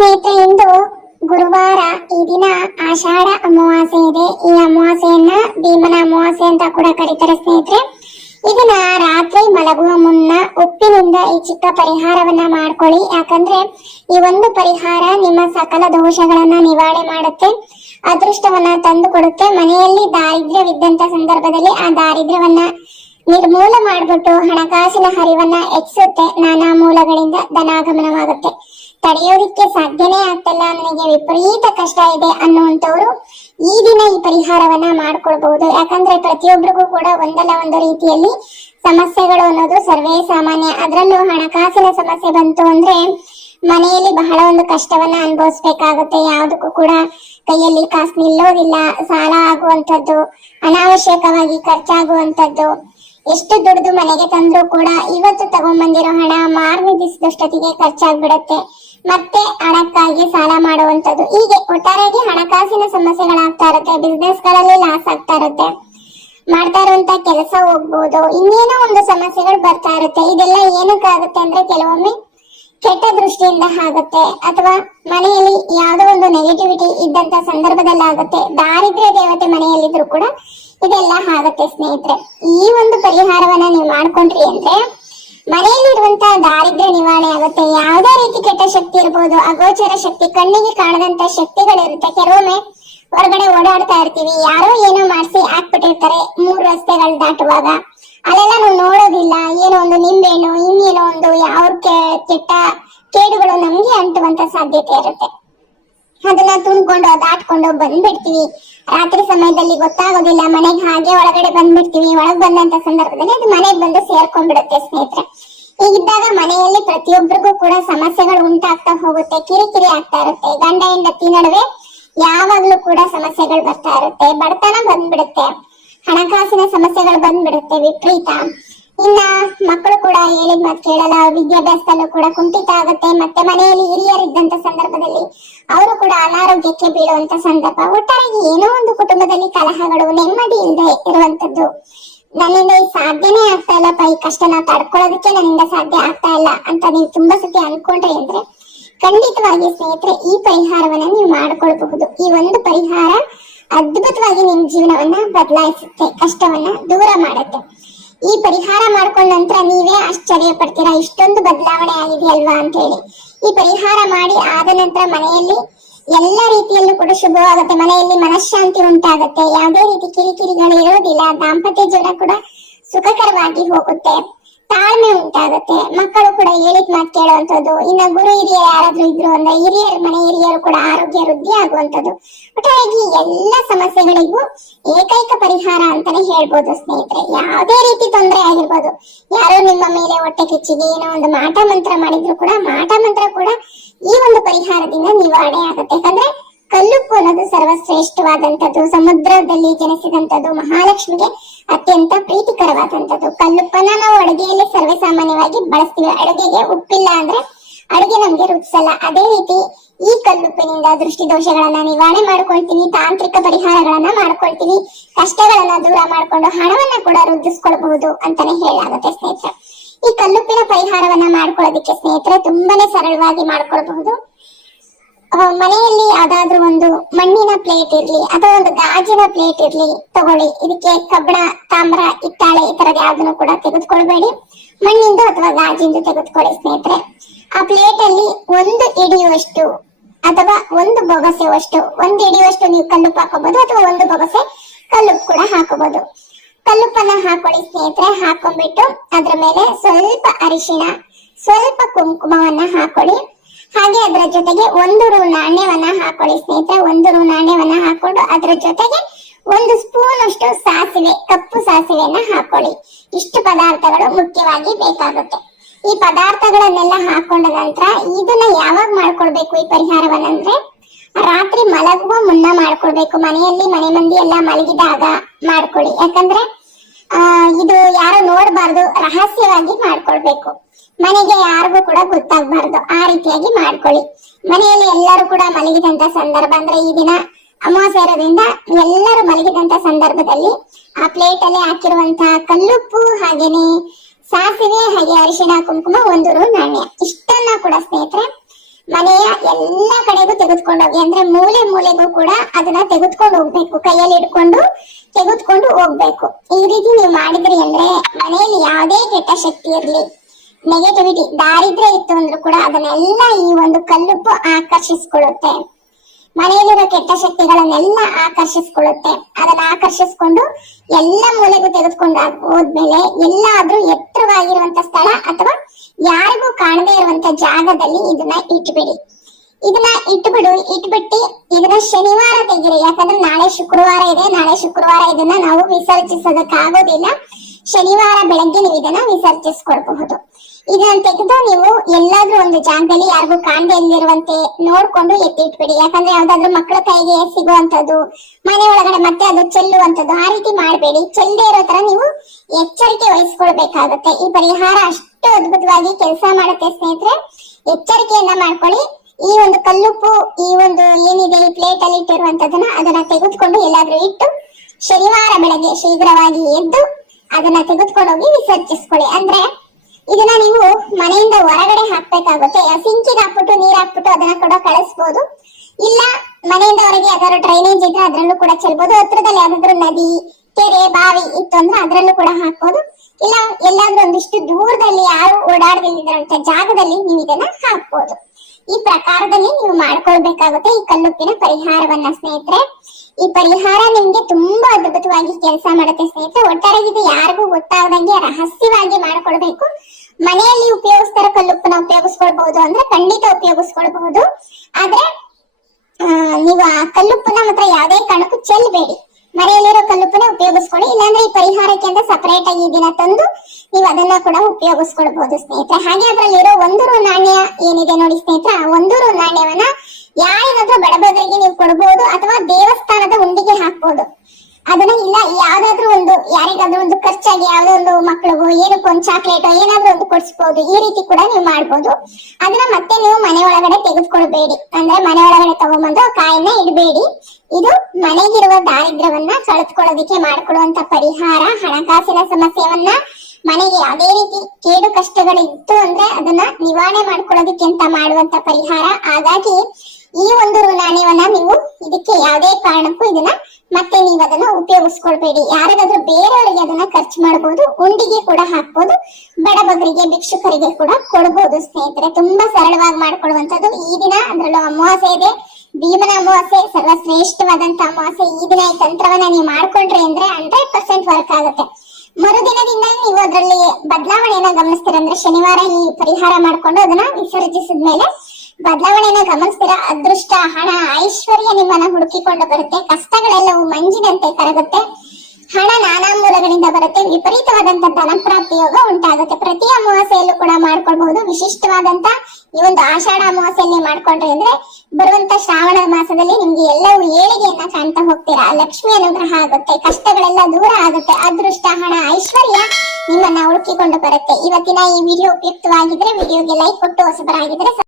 ಸ್ನೇಹಿತರೆ ಇಂದು ಗುರುವಾರ ಈ ದಿನ ಆಷಾಢ ಅಮಾವಾಸ್ಯೆ ಇದೆ ಈ ಅಮಾವಾಸ್ಯೆಯನ್ನ ಭೀಮನ ಅಮಾವಾಸ್ಯೆ ಅಂತ ಕೂಡ ಕರೀತಾರೆ ಸ್ನೇಹಿತರೆ. ಇದನ್ನ ರಾತ್ರಿ ಮಲಗುವ ಮುನ್ನ ಉಪ್ಪಿನಿಂದ ಈ ಚಿಕ್ಕ ಪರಿಹಾರವನ್ನ ಮಾಡ್ಕೊಳ್ಳಿ. ಯಾಕಂದ್ರೆ ಈ ಒಂದು ಪರಿಹಾರ ನಿಮ್ಮ ಸಕಲ ದೋಷಗಳನ್ನ ನಿವಾರಣೆ ಮಾಡುತ್ತೆ, ಅದೃಷ್ಟವನ್ನ ತಂದು ಕೊಡುತ್ತೆ ಮನೆಯಲ್ಲಿ ದಾರಿದ್ರ್ಯವಿದ್ದಂತ ಸಂದರ್ಭದಲ್ಲಿ ಆ ದಾರಿದ್ರ್ಯವನ್ನ ನಿರ್ಮೂಲ ಮಾಡ್ಬಿಟ್ಟು ಹಣಕಾಸಿನ ಹರಿವನ್ನ ಹೆಚ್ಚಿಸುತ್ತೆ. ನಾನಾ ಮೂಲಗಳಿಂದ ಧನಾಗಮನವಾಗುತ್ತೆ. ತಡೆಯೋದಿಕ್ಕೆ ಸಾಧ್ಯನೇ ಆಗ್ತಿಲ್ಲ. ನನಗೆ ವಿಪರೀತ ಕಷ್ಟ ಇದೆ ಅನ್ನುವಂಥವ್ರು ಈ ದಿನ ಈ ಪರಿಹಾರವನ್ನ ಮಾಡ್ಕೊಳ್ಬಹುದು. ಯಾಕಂದ್ರೆ ಪ್ರತಿಯೊಬ್ಬರಿಗೂ ಕೂಡ ಒಂದಲ್ಲ ಒಂದು ರೀತಿಯಲ್ಲಿ ಸಮಸ್ಯೆಗಳು ಅನ್ನೋದು ಸರ್ವೇ ಸಾಮಾನ್ಯ. ಅದರಲ್ಲೂ ಹಣಕಾಸಿನ ಸಮಸ್ಯೆ ಬಂತು ಅಂದ್ರೆ ಮನೆಯಲ್ಲಿ ಬಹಳ ಒಂದು ಕಷ್ಟವನ್ನ ಅನುಭವಿಸ್ಬೇಕಾಗುತ್ತೆ. ಯಾವುದಕ್ಕೂ ಕೂಡ ಕೈಯಲ್ಲಿ ಕಾಸು ನಿಲ್ಲೋದಿಲ್ಲ. ಸಾಲ ಆಗುವಂಥದ್ದು, ಅನಾವಶ್ಯಕವಾಗಿ ಖರ್ಚಾಗುವಂಥದ್ದು, ಎಷ್ಟು ದುಡ್ದು ಮನೆಗೆ ತಂದ್ರೂ ಕೂಡ ಇವತ್ತು ತಗೊಂಡ್ಬಂದಿರೋ ಹಣ ಮಾರ್ನೆ ದಿವಸದಷ್ಟೊತ್ತಿಗೆ ಖರ್ಚಾಗ್ಬಿಡತ್ತೆ. ಮತ್ತೆ ಹಣಕ್ಕಾಗಿ ಸಾಲ ಮಾಡುವಂತದ್ದು ಹೀಗೆ ಒಟ್ಟಾರೆಯಾಗಿ ಹಣಕಾಸಿನ ಸಮಸ್ಯೆಗಳಾಗ್ತಾ ಇರುತ್ತೆ ಬಿಸ್ನೆಸ್ಗಳಲ್ಲಿ ಲಾಸ್ ಆಗ್ತಾ ಇರುತ್ತೆ. ಮಾಡ್ತಾ ಇರುವಂತ ಕೆಲಸ ಹೋಗ್ಬೋದು. ಇನ್ನೇನೋ ಒಂದು ಸಮಸ್ಯೆಗಳು ಬರ್ತಾ ಇರುತ್ತೆ. ಇದೆಲ್ಲ ಏನಕ್ಕಾಗುತ್ತೆ ಅಂದ್ರೆ ಕೆಲವೊಮ್ಮೆ ಕೆಟ್ಟ ದೃಷ್ಟಿಯಿಂದ ಆಗುತ್ತೆ. ಅಥವಾ ಮನೆಯಲ್ಲಿ ಯಾವುದೋ ಒಂದು ನೆಗೆಟಿವಿಟಿ ಇದ್ದಂತ ಸಂದರ್ಭದಲ್ಲಿ ಆಗುತ್ತೆ. ದಾರಿದ್ರ್ಯ ದೇವತೆ ಮನೆಯಲ್ಲಿದ್ರು ಕೂಡ ಇದೆಲ್ಲ ಆಗುತ್ತೆ ಸ್ನೇಹಿತರೆ. ಈ ಒಂದು ಪರಿಹಾರವನ್ನ ನೀವು ಮಾಡ್ಕೊಂಡ್ರಿ ಅಂದ್ರೆ ಮನೆಯಲ್ಲಿರುವಂತ ದಾರಿದ್ರ್ಯ ನಿವಾರಣೆ ಆಗುತ್ತೆ. ಯಾವುದೇ ರೀತಿ ಕೆಟ್ಟ ಶಕ್ತಿ ಇರ್ಬೋದು, ಅಗೋಚರ ಶಕ್ತಿ, ಕಣ್ಣಿಗೆ ಕಾಣದಂತ ಶಕ್ತಿಗಳಿರುತ್ತೆ. ಕೆಲವೊಮ್ಮೆ ಹೊರಗಡೆ ಓಡಾಡ್ತಾ ಇರ್ತೀವಿ. ಯಾರೋ ಏನೋ ಮಾಡಿಸಿ ಹಾಕ್ಬಿಟ್ಟಿರ್ತಾರೆ. ಮೂರು ರಸ್ತೆಗಳು ದಾಟುವಾಗ. ಅಲ್ಲೆಲ್ಲ ನಾವು ನೋಡೋದಿಲ್ಲ. ಏನೋ ಒಂದು ನಿಂಬೆಹಣ್ಣು, ಇನ್ನೇನೋ ಒಂದು ಯಾವ ಕೆಟ್ಟ ಕೇಡುಗಳು ನಮ್ಗೆ ಅಂಟುವಂತ ಸಾಧ್ಯತೆ ಇರುತ್ತೆ. ಅದನ್ನ ತುಂಬಿಕೊಂಡು ದಾಟ್ಕೊಂಡು ಬಂದ್ಬಿಡ್ತೀವಿ. ರಾತ್ರಿ ಸಮಯದಲ್ಲಿ ಗೊತ್ತಾಗೋದಿಲ್ಲ, ಮನೆಗೆ ಹಾಗೆ ಒಳಗಡೆ ಬಂದ್ಬಿಡ್ತೀವಿ. ಒಳಗ್ ಬಂದಂತ ಸಂದರ್ಭದಲ್ಲಿ ಅದು ಮನೆಗೆ ಬಂದು ಸೇರ್ಕೊಂಡ್ಬಿಡುತ್ತೆ ಸ್ನೇಹಿತರೆ. ಹೀಗಿದ್ದಾಗ ಮನೆಯಲ್ಲಿ ಪ್ರತಿಯೊಬ್ಬರಿಗೂ ಕೂಡ ಸಮಸ್ಯೆಗಳು ಉಂಟಾಗ್ತಾ ಹೋಗುತ್ತೆ, ಕಿರಿಕಿರಿ ಆಗ್ತಾ ಇರುತ್ತೆ. ಗಂಡ ಹೆಂಡತಿ ನಡುವೆ ಯಾವಾಗ್ಲೂ ಕೂಡ ಸಮಸ್ಯೆಗಳು ಬರ್ತಾ ಇರುತ್ತೆ. ಬಡತನ ಬಂದ್ಬಿಡುತ್ತೆ. ಹಣಕಾಸಿನ ಸಮಸ್ಯೆಗಳು ಬಂದ್ಬಿಡುತ್ತೆ ವಿಪರೀತ. ಇನ್ನ ಮಕ್ಕಳು ಕೂಡ ಹೇಳಿದ ಮಾತು ಕೇಳಲ್ಲ ವಿದ್ಯಾಭ್ಯಾಸದಲ್ಲೂ ಕೂಡ ಕುಂಠಿತ ಆಗುತ್ತೆ. ಮತ್ತೆ ಮನೆಯಲ್ಲಿ ಹಿರಿಯರಿದ್ದಂತ ಸಂದರ್ಭದಲ್ಲಿ ಅವರು ಕೂಡ ಅನಾರೋಗ್ಯಕ್ಕೆ ಬೀಳುವಂತ ಸಂದರ್ಭ. ಒಟ್ಟಾರೆಯಾಗಿ ಏನೋ ಒಂದು ಕುಟುಂಬದಲ್ಲಿ ಕಲಹಗಳು, ನೆಮ್ಮದಿ ಇಲ್ಲದೆ ಇರುವಂತದ್ದು ನನ್ನಿಂದ ಈ ಸಾಧ್ಯನೇ ಆಗ್ತಾ ಇಲ್ಲಪ್ಪ ಈ ಕಷ್ಟನ ತಡ್ಕೊಳ್ಳೋದಕ್ಕೆ ನನ್ನಿಂದ ಸಾಧ್ಯ ಆಗ್ತಾ ಇಲ್ಲ ಅಂತ ನೀವು ತುಂಬಾ ಸತಿ ಅನ್ಕೊಂಡ್ರೆ ಅಂದ್ರೆ ಖಂಡಿತವಾಗಿ ಸ್ನೇಹಿತರೆ, ಈ ಪರಿಹಾರವನ್ನ ನೀವು ಮಾಡ್ಕೊಳ್ಬಹುದು. ಈ ಒಂದು ಪರಿಹಾರ ಅದ್ಭುತವಾಗಿ ನಿಮ್ ಜೀವನವನ್ನ ಬದಲಾಯಿಸುತ್ತೆ, ಕಷ್ಟವನ್ನ ದೂರ ಮಾಡುತ್ತೆ. ಈ ಪರಿಹಾರ ಮಾಡ್ಕೊಂಡ ನಂತರ ನೀವೇ ಆಶ್ಚರ್ಯ ಪಡ್ತೀರಾ ಇಷ್ಟೊಂದು ಬದಲಾವಣೆ ಆಗಿದೆ ಅಲ್ವಾ ಅಂತ ಹೇಳಿ. ಈ ಪರಿಹಾರ ಮಾಡಿ ಆದ ನಂತರ ಮನೆಯಲ್ಲಿ ಎಲ್ಲ ರೀತಿಯಲ್ಲೂ ಕೂಡ ಶುಭವಾಗುತ್ತೆ. ಮನೆಯಲ್ಲಿ ಮನಃಶಾಂತಿ ಉಂಟಾಗುತ್ತೆ. ಯಾವುದೇ ರೀತಿ ಕಿರಿಕಿರಿಗಳು ಇರೋದಿಲ್ಲ ದಾಂಪತ್ಯ ಜೀವನ ಕೂಡ ಸುಖಕರವಾಗಿ ಹೋಗುತ್ತೆ. ತಾಳ್ಮೆ ಉಂಟಾಗುತ್ತೆ. ಮಕ್ಕಳು ಕೂಡ ಹೇಳಿದ ಮಾತು ಕೇಳುವಂಥದ್ದು. ಇನ್ನ ಗುರು ಹಿರಿಯರು ಯಾರಾದ್ರೂ ಇದ್ರು ಅಂದ್ರೆ ಹಿರಿಯರ ಮನೆ ಹಿರಿಯರು ಕೂಡ ಆರೋಗ್ಯ ವೃದ್ಧಿ ಆಗುವಂಥದ್ದು. ಒಟ್ಟಾಗಿ ಎಲ್ಲ ಸಮಸ್ಯೆಗಳಿಗೂ ಏಕೈಕ ಪರಿಹಾರ ಅಂತಾನೆ ಹೇಳ್ಬೋದು ಸ್ನೇಹಿತರೆ. ಯಾವುದೇ ರೀತಿ ತೊಂದರೆ ಆಗಿರ್ಬೋದು. ಯಾರೋ ನಿಮ್ಮ ಮೇಲೆ ಹೊಟ್ಟೆ ಕಿಚ್ಚಿಗೆ, ಏನೋ ಒಂದು ಮಾಟ ಮಂತ್ರ ಮಾಡಿದ್ರು ಕೂಡ, ಮಾಟ ಮಂತ್ರ ಕೂಡ ಈ ಒಂದು ಪರಿಹಾರದಿಂದ ನಿವಾರಣೆ ಆಗುತ್ತೆ. ಯಾಕಂದ್ರೆ ಕಲ್ಲುಪ್ಪು ಅನ್ನೋದು ಸರ್ವಶ್ರೇಷ್ಠವಾದಂತದ್ದು ಸಮುದ್ರದಲ್ಲಿ ಜನಿಸಿದಂತದ್ದು ಮಹಾಲಕ್ಷ್ಮಿಗೆ ಅತ್ಯಂತ ಪ್ರೀತಿಕರವಾದಂತದ್ದು ಕಲ್ಲುಪ್ಪನ ನಾವು ಅಡುಗೆಯಲ್ಲಿ ಸರ್ವೇ ಸಾಮಾನ್ಯವಾಗಿ ಬಳಸ್ತೀವಿ. ಅಡುಗೆಗೆ ಉಪ್ಪಿಲ್ಲ ಅಂದ್ರೆ ಅಡುಗೆ ನಮ್ಗೆ ರುಚಿಸಲ್ಲ. ಅದೇ ರೀತಿ ಈ ಕಲ್ಲುಪ್ಪಿನಿಂದ ದೃಷ್ಟಿ ದೋಷಗಳನ್ನ ನಿವಾರಣೆ ಮಾಡ್ಕೊಳ್ತೀವಿ ತಾಂತ್ರಿಕ ಪರಿಹಾರಗಳನ್ನ ಮಾಡ್ಕೊಳ್ತೀವಿ ಕಷ್ಟಗಳನ್ನ ದೂರ ಮಾಡ್ಕೊಂಡು ಹಣವನ್ನ ಕೂಡ ವೃದ್ಧಿಸ್ಕೊಳ್ಬಹುದು ಅಂತಾನೆ ಹೇಳಲಾಗುತ್ತೆ ಸ್ನೇಹಿತರೆ. ಈ ಕಲ್ಲುಪ್ಪಿನ ಪರಿಹಾರವನ್ನ ಮಾಡ್ಕೊಳ್ಳೋದಿಕ್ಕೆ ಸ್ನೇಹಿತರೆ ತುಂಬಾನೇ ಸರಳವಾಗಿ ಮಾಡ್ಕೊಳ್ಬಹುದು. ಮನೆಯಲ್ಲಿ ಯಾವ್ದಾದ್ರು ಒಂದು ಮಣ್ಣಿನ ಪ್ಲೇಟ್ ಇರ್ಲಿ ಅಥವಾ ಒಂದು ಗಾಜಿನ ಪ್ಲೇಟ್ ಇರ್ಲಿ ತಗೊಳ್ಳಿ. ಇದಕ್ಕೆ ಕಬ್ಬಣ, ತಾಮ್ರ ಇತ್ತಾಳೆ ಈ ತರದ ಯಾವ್ದನ್ನು ಕೂಡ ತೆಗೆದುಕೊಳ್ಬೇಡಿ. ಮಣ್ಣಿಂದ ಅಥವಾ ಗಾಜಿಂದು ತೆಗೆದುಕೊಳ್ಳಿ ಸ್ನೇಹಿತರೆ. ಆ ಪ್ಲೇಟ್ ಅಲ್ಲಿ ಒಂದು ಇಡಿಯುವಷ್ಟು ಅಥವಾ ಒಂದು ಬೊಗಸೆವಷ್ಟು, ಒಂದು ಹಿಡಿಯುವಷ್ಟು ನೀವು ಕಲ್ಲುಪ್ಪು ಹಾಕೋಬಹುದು ಅಥವಾ ಒಂದು ಬೊಗಸೆ ಕಲ್ಲುಪ್ಪು ಕೂಡ ಹಾಕೋಬಹುದು ಕಲ್ಲುಪ್ಪನ್ನ ಹಾಕೊಳ್ಳಿ ಸ್ನೇಹಿತರೆ. ಹಾಕೊಂಡ್ಬಿಟ್ಟು ಅದ್ರ ಮೇಲೆ ಸ್ವಲ್ಪ ಅರಿಶಿಣ, ಸ್ವಲ್ಪ ಕುಂಕುಮವನ್ನ ಹಾಕೊಳ್ಳಿ. ಹಾಗೆ ಅದರ ಜೊತೆಗೆ ಒಂದು ರೂ ನಾಣ್ಯವನ್ನ ಹಾಕೊಳ್ಳಿ ಸ್ನೇಹಿತರೆ, ಒಂದು ರೂ ನಾಣ್ಯವನ್ನ ಹಾಕೊಂಡು ಅದರ ಜೊತೆಗೆ ಒಂದು ಸ್ಪೂನ್ ಅಷ್ಟು ಸಾಸಿವೆ, ಕಪ್ಪು ಸಾಸಿವೆಯನ್ನ ಹಾಕೊಳ್ಳಿ. ಇಷ್ಟು ಪದಾರ್ಥಗಳು ಮುಖ್ಯವಾಗಿ ಬೇಕಾಗುತ್ತೆ. ಈ ಪದಾರ್ಥಗಳನ್ನೆಲ್ಲ ಹಾಕೊಂಡ ನಂತರ ಇದನ್ನ ಯಾವಾಗ ಮಾಡ್ಕೊಳ್ಬೇಕು ಈ ಪರಿಹಾರವನ್ನಂದ್ರೆ ರಾತ್ರಿ ಮಲಗುವ ಮುನ್ನ ಮಾಡ್ಕೊಳ್ಬೇಕು. ಮನೆಯಲ್ಲಿ ಮನೆ ಮಂದಿ ಎಲ್ಲ ಮಲಗಿದಾಗ ಮಾಡ್ಕೊಳ್ಳಿ. ಯಾಕಂದ್ರೆ ಇದು ಯಾರು ನೋಡಬಾರ್ದು, ರಹಸ್ಯವಾಗಿ ಮಾಡ್ಕೊಳ್ಬೇಕು. ಮನೆಗೆ ಯಾರಿಗೂ ಕೂಡ ಗೊತ್ತಾಗ್ಬಾರ್ದು. ಆ ರೀತಿಯಾಗಿ ಮಾಡ್ಕೊಳ್ಳಿ. ಮನೆಯಲ್ಲಿ ಎಲ್ಲರೂ ಕೂಡ ಮಲಗಿದಂತ ಸಂದರ್ಭ ಅಂದ್ರೆ ಈ ದಿನ ಅಮಾವಾಸ್ಯ ಇರೋದ್ರಿಂದ ಎಲ್ಲರೂ ಮಲಗಿದಂತ ಸಂದರ್ಭದಲ್ಲಿ ಆ ಪ್ಲೇಟ್ ಅಲ್ಲಿ ಹಾಕಿರುವಂತಹ ಕಲ್ಲುಪ್ಪು ಹಾಗೇನೆ ಸಾಸಿವೆ ಹಾಗೆ ಅರಿಶಿಣ, ಕುಂಕುಮ ಒಂದು ರೂ ನಾಣ್ಯ. ಇಷ್ಟನ್ನ ಕೂಡ ಸ್ನೇಹಿತರೆ ಮನೆಯ ಎಲ್ಲಾ ಕಡೆಗೂ ತೆಗೆದುಕೊಂಡು ಹೋಗಿ. ಅಂದ್ರೆ ಮೂಲೆ ಮೂಲೆಗೂ ಕೂಡ ಅದನ್ನ ತೆಗೆದುಕೊಂಡು ಹೋಗ್ಬೇಕು. ಕೈಯಲ್ಲಿ ಇಟ್ಕೊಂಡು ತೆಗೆದುಕೊಂಡು ಹೋಗ್ಬೇಕು. ಈ ರೀತಿ ನೀವು ಮಾಡಿದ್ರಿ ಅಂದ್ರೆ ಮನೆಯಲ್ಲಿ ಯಾವುದೇ ಕೆಟ್ಟ ಶಕ್ತಿ ಇರ್ಲಿ. ನೆಗೆಟಿವಿಟಿ, ದಾರಿದ್ರ್ಯ ಇತ್ತು ಅಂದ್ರೂ ಕೂಡ ಅದನ್ನೆಲ್ಲ ಈ ಒಂದು ಕಲ್ಲುಪ್ಪು ಆಕರ್ಷಿಸ್ಕೊಳ್ಳುತ್ತೆ. ಮನೆಯಲ್ಲಿರೋ ಕೆಟ್ಟ ಶಕ್ತಿಗಳನ್ನೆಲ್ಲ ಆಕರ್ಷಿಸ್ಕೊಳ್ಳುತ್ತೆ. ಅದನ್ನ ಆಕರ್ಷಿಸ್ಕೊಂಡು ಎಲ್ಲ ಮೂಲೆಗೂ ತೆಗೆದುಕೊಂಡು ಹೋದ್ಮೇಲೆ ಎಲ್ಲಾದ್ರೂ ಎತ್ತರವಾಗಿರುವಂತ ಸ್ಥಳ ಅಥವಾ ಯಾರಿಗೂ ಕಾಣದೇ ಇರುವಂತ ಜಾಗದಲ್ಲಿ ಇದನ್ನ ಇಟ್ಬಿಡಿ. ಇದನ್ನ ಇಟ್ಬಿಡು, ಇಟ್ಬಿಟ್ಟು ಇದನ್ನ ಶನಿವಾರ ತೆಗಿರಿ. ಯಾಕಂದ್ರೆ ನಾಳೆ ಶುಕ್ರವಾರ ಇದೆ. ನಾಳೆ ಶುಕ್ರವಾರ ಇದನ್ನ ನಾವು ವಿಸರ್ಜಿಸೋದಕ್ಕಾಗೋದಿಲ್ಲ. ಶನಿವಾರ ಬೆಳಗ್ಗೆ ನೀವು ಇದನ್ನ ವಿಸರ್ಜಿಸ್ಕೊಳ್ಬಹುದು. ಇದನ್ನ ತೆಗೆದು ನೀವು ಎಲ್ಲಾದ್ರೂ ಒಂದು ಜಾಗದಲ್ಲಿ ಯಾರಿಗೂ ಕಾಣದೆ ಇಲ್ಲಿರುವಂತೆ ನೋಡ್ಕೊಂಡು ಎತ್ತಿಟ್ಬಿಡಿ. ಯಾಕಂದ್ರೆ ಯಾವ್ದಾದ್ರು ಮಕ್ಕಳ ಕೈಗೆ ಸಿಗುವಂತದ್ದು ಮನೆ ಒಳಗಡೆ ಮತ್ತೆ ಅದು ಚೆಲ್ಲುವಂತದ್ದು ಆ ರೀತಿ ಮಾಡಬೇಡಿ. ಚೆಲ್ಲದೆ ಇರೋ ತರ ನೀವು ಎಚ್ಚರಿಕೆ ವಹಿಸ್ಕೊಳ್ಬೇಕಾಗುತ್ತೆ. ಈ ಪರಿಹಾರ ಅಷ್ಟು ಅದ್ಭುತವಾಗಿ ಕೆಲಸ ಮಾಡುತ್ತೆ ಸ್ನೇಹಿತರೆ. ಎಚ್ಚರಿಕೆಯನ್ನ ಮಾಡ್ಕೊಳ್ಳಿ. ಈ ಒಂದು ಕಲ್ಲುಪ್ಪು, ಈ ಒಂದು ಏನಿದೆ, ಈ ಪ್ಲೇಟ್ ಅಲ್ಲಿ ಇಟ್ಟಿರುವಂತದನ್ನ ಅದನ್ನ ತೆಗೆದುಕೊಂಡು ಎಲ್ಲಾದ್ರೂ ಇಟ್ಟು, ಶನಿವಾರ ಬೆಳಗ್ಗೆ ಶೀಘ್ರವಾಗಿ ಎದ್ದು ಅದನ್ನ ತೆಗೆದುಕೊಂಡು ಹೋಗಿ ವಿಸರ್ಜಿಸ್ಕೊಳ್ಳಿ. ಅಂದ್ರೆ ಇದನ್ನ ನೀವು ಮನೆಯಿಂದ ಹೊರಗಡೆ ಹಾಕ್ಬೇಕಾಗುತ್ತೆ. ಸಿಂಕಿಗೆ ಹಾಕ್ಬಿಟ್ಟು, ನೀರ್ ಹಾಕ್ಬಿಟ್ಟು ಅದನ್ನ ಕೂಡ ಕಳಿಸ್ಬೋದು. ಇಲ್ಲ, ಮನೆಯಿಂದ ಹೊರಗೆ ಯಾವ್ದಾದ್ರು ಡ್ರೈನೇಜ್ ಇದ್ರೆ ಅದ್ರಲ್ಲೂ ಕೂಡ ಚೆಲ್ಬೋದು. ಹತ್ರದಲ್ಲಿ ಯಾವ್ದಾದ್ರು ನದಿ, ಕೆರೆ, ಬಾವಿ ಇತ್ತು ಅಂದ್ರೆ ಅದ್ರಲ್ಲೂ ಕೂಡ ಹಾಕ್ಬೋದು. ಇಲ್ಲ, ಎಲ್ಲಾದ್ರೂ ಒಂದಿಷ್ಟು ದೂರದಲ್ಲಿ ಯಾರು ಓಡಾಡದಿದ್ರಂತ ಜಾಗದಲ್ಲಿ ನೀವು ಇದನ್ನ ಹಾಕ್ಬೋದು. ಈ ಪ್ರಕಾರದಲ್ಲಿ ನೀವು ಮಾಡ್ಕೊಳ್ಬೇಕಾಗುತ್ತೆ ಈ ಕಲ್ಲುಪ್ಪಿನ ಪರಿಹಾರವನ್ನ, ಸ್ನೇಹಿತರೆ. ಈ ಪರಿಹಾರ ನಿಮ್ಗೆ ತುಂಬಾ ಅದ್ಭುತವಾಗಿ ಕೆಲಸ ಮಾಡುತ್ತೆ, ಸ್ನೇಹಿತರೆ. ಒಟ್ಟಾರೆ ಇದು ಯಾರಿಗೂ ಗೊತ್ತಾಗದಂಗೆ ರಹಸ್ಯವಾಗಿ ಮಾಡ್ಕೊಳ್ಬೇಕು. ಮನೆಯಲ್ಲಿ ಉಪಯೋಗಿಸ್ತಾರ ಕಲ್ಲುಪ್ಪನ್ನ ಉಪಯೋಗಿಸ್ಕೊಳ್ಬಹುದು ಅಂದ್ರೆ ಖಂಡಿತ ಉಪಯೋಗಿಸ್ಕೊಳ್ಬಹುದು. ಆದ್ರೆ ನೀವು ಆ ಕಲ್ಲುಪ್ಪನ್ನ ಮಾತ್ರ ಯಾವುದೇ ಕಾರಣಕ್ಕೂ ಚೆಲ್ಲಬೇಡಿ ಮನೆಯಲ್ಲಿರೋ ಕಲ್ಲುಪ್ಪನ್ನ ಉಪಯೋಗಿಸ್ಕೊಳ್ಳಿ. ಇಲ್ಲಾಂದ್ರೆ ಈ ಪರಿಹಾರಕ್ಕೆ ಅಂತ ಸಪರೇಟ್ ಆಗಿ ದಿನ ತಂದು ನೀವು ಅದನ್ನ ಕೂಡ ಉಪಯೋಗಿಸ್ಕೊಳ್ಬಹುದು ಸ್ನೇಹಿತರೆ. ಹಾಗೆ ಅದರಲ್ಲಿರೋ ಒಂದು ನಾಣ್ಯ ಏನಿದೆ ನೋಡಿ ಸ್ನೇಹಿತರೆ. ಒಂದು ರು ನಾಣ್ಯವನ್ನ ಯಾರಿಗಾದ್ರೂ ಬಡಬಗರಿಗೆ ನೀವು ಕೊಡಬಹುದು ಅಥವಾ ದೇವಸ್ಥಾನದ ಉಂಡಿಗೆ ಹಾಕ್ಬೋದು. ಅದನ್ನ ಇಲ್ಲ, ಯಾವ್ದಾದ್ರು ಒಂದು, ಯಾರಿಗಾದ್ರೂ ಒಂದು ಖರ್ಚಾಗಿ ಯಾವ್ದೋ ಒಂದು ಮಕ್ಳಿಗೂ ಏನೋ ಒಂದು ಚಾಕ್ಲೇಟ್ ಏನಾದ್ರೂ ಒಂದು ಕೊಡಿಸ್ಬೋದು. ಈ ರೀತಿ ಕೂಡ ನೀವು ಮಾಡ್ಬೋದು. ಅದನ್ನ ಮತ್ತೆ ನೀವು ಮನೆ ಒಳಗಡೆ ತೆಗೆದುಕೊಳ್ಬೇಡಿ. ಅಂದ್ರೆ ಮನೆ ಒಳಗಡೆ ತಗೊಂಡ್ಬಂದು ಆ ಕಾಯನ್ನ ಇಡಬೇಡಿ. ಇದು ಮನೆಗಿರುವ ದಾರಿದ್ರ್ಯವನ್ನ ಕಳೆದುಕೊಳ್ಳೋದಿಕ್ಕೆ ಮಾಡ್ಕೊಳ್ಳುವಂತ ಪರಿಹಾರ, ಹಣಕಾಸಿನ ಸಮಸ್ಯೆಯನ್ನ ಮನೆಗೆ ಯಾವುದೇ ರೀತಿ ಕೇಡು ಕಷ್ಟಗಳು ಇತ್ತು ಅಂದ್ರೆ ಅದನ್ನ ನಿವಾರಣೆ ಮಾಡ್ಕೊಳ್ಳೋದಿಕ್ಕೆ ಅಂತ ಮಾಡುವಂತ ಪರಿಹಾರ. ಹಾಗಾಗಿ ಈ ಒಂದು ನಾಣ್ಯವನ್ನ ನೀವು ಇದಕ್ಕೆ ಯಾವುದೇ ಕಾರಣಕ್ಕೂ ಇದನ್ನ ಮತ್ತೆ ನೀವು ಅದನ್ನ ಉಪಯೋಗಿಸ್ಕೊಳ್ಬೇಡಿ. ಯಾರಿಗಾದ್ರೂ ಬೇರೆಯವರಿಗೆ ಅದನ್ನ ಖರ್ಚು ಮಾಡಬಹುದು ಉಂಡಿಗೆ ಕೂಡ ಹಾಕ್ಬಹುದು ಬಡಬಗರಿಗೆ, ಭಿಕ್ಷುಕರಿಗೆ ಕೂಡ ಕೊಡಬಹುದು ಸ್ನೇಹಿತರೆ. ತುಂಬಾ ಸರಳವಾಗಿ ಮಾಡ್ಕೊಳ್ಳುವಂತದ್ದು ಈ ದಿನ. ಅದರಲ್ಲೂ ಅಮಾವಾಸ್ಯೆ ಇದೆ. ಭೀಮನ ಅಮಾವಾಸ್ಯೆ ಸರ್ವಶ್ರೇಷ್ಠವಾದಂತ ಅಮಾವಾಸ್ಯೆ ಈ ದಿನ ಈ ತಂತ್ರವನ್ನ ನೀವು ಮಾಡ್ಕೊಂಡ್ರಿ ಅಂದ್ರೆ ಹಂಡ್ರೆಡ್ ಪರ್ಸೆಂಟ್ ವರ್ಕ್ ಆಗುತ್ತೆ. ಮರುದಿನದಿಂದ ನೀವು ಅದರಲ್ಲಿ ಬದಲಾವಣೆಯನ್ನ ಗಮನಿಸ್ತೀರ ಅಂದ್ರೆ ಶನಿವಾರ ಈ ಪರಿಹಾರ ಮಾಡ್ಕೊಂಡು ಅದನ್ನ ವಿಸರ್ಜಿಸಿದ್ಮೇಲೆ ಬದಲಾವಣೆಯನ್ನ ಗಮನಿಸ್ತೀರ. ಅದೃಷ್ಟ, ಹಣ, ಐಶ್ವರ್ಯ ನಿಮ್ಮನ್ನ ಹುಡುಕಿಕೊಂಡು ಬರುತ್ತೆ. ಕಷ್ಟಗಳೆಲ್ಲವೂ ಮಂಜಿನಂತೆ ಕರಗುತ್ತೆ. ಹಣ ನಾನಾ ಮೂಲಗಳಿಂದ ಬರುತ್ತೆ. ವಿಪರೀತವಾದಂತ ಧನ ಪ್ರಾಪ್ತಿ ಯೋಗ ಉಂಟಾಗುತ್ತೆ. ಪ್ರತಿ ಅಮಾವಾಸ್ಯೆಯಲ್ಲೂ ಕೂಡ ಮಾಡ್ಕೊಳ್ಬಹುದು. ವಿಶಿಷ್ಟವಾದಂತ ಈ ಒಂದು ಆಷಾಢ ಅಮಾವಾಸ್ಯೆಯಲ್ಲಿ ಮಾಡ್ಕೊಂಡ್ರೆ ಅಂದ್ರೆ ಬರುವಂತ ಶ್ರಾವಣ ಮಾಸದಲ್ಲಿ ನಿಮ್ಗೆ ಎಲ್ಲವೂ ಏಳಿಗೆಯನ್ನ ಕಾಣ್ತಾ ಹೋಗ್ತೀರಾ. ಲಕ್ಷ್ಮಿ ಅನುಗ್ರಹ ಆಗುತ್ತೆ, ಕಷ್ಟಗಳೆಲ್ಲ ದೂರ ಆಗುತ್ತೆ. ಅದೃಷ್ಟ, ಹಣ, ಐಶ್ವರ್ಯ ನಿಮ್ಮನ್ನ ಹುಡುಕಿಕೊಂಡು ಬರುತ್ತೆ. ಇವತ್ತಿನ ಈ ವಿಡಿಯೋ ಉಪಯುಕ್ತವಾಗಿದ್ರೆ, ವಿಡಿಯೋಗೆ ಲೈಕ್ ಕೊಟ್ಟು ಹೊಸಬರಾಗಿದ್ರೆ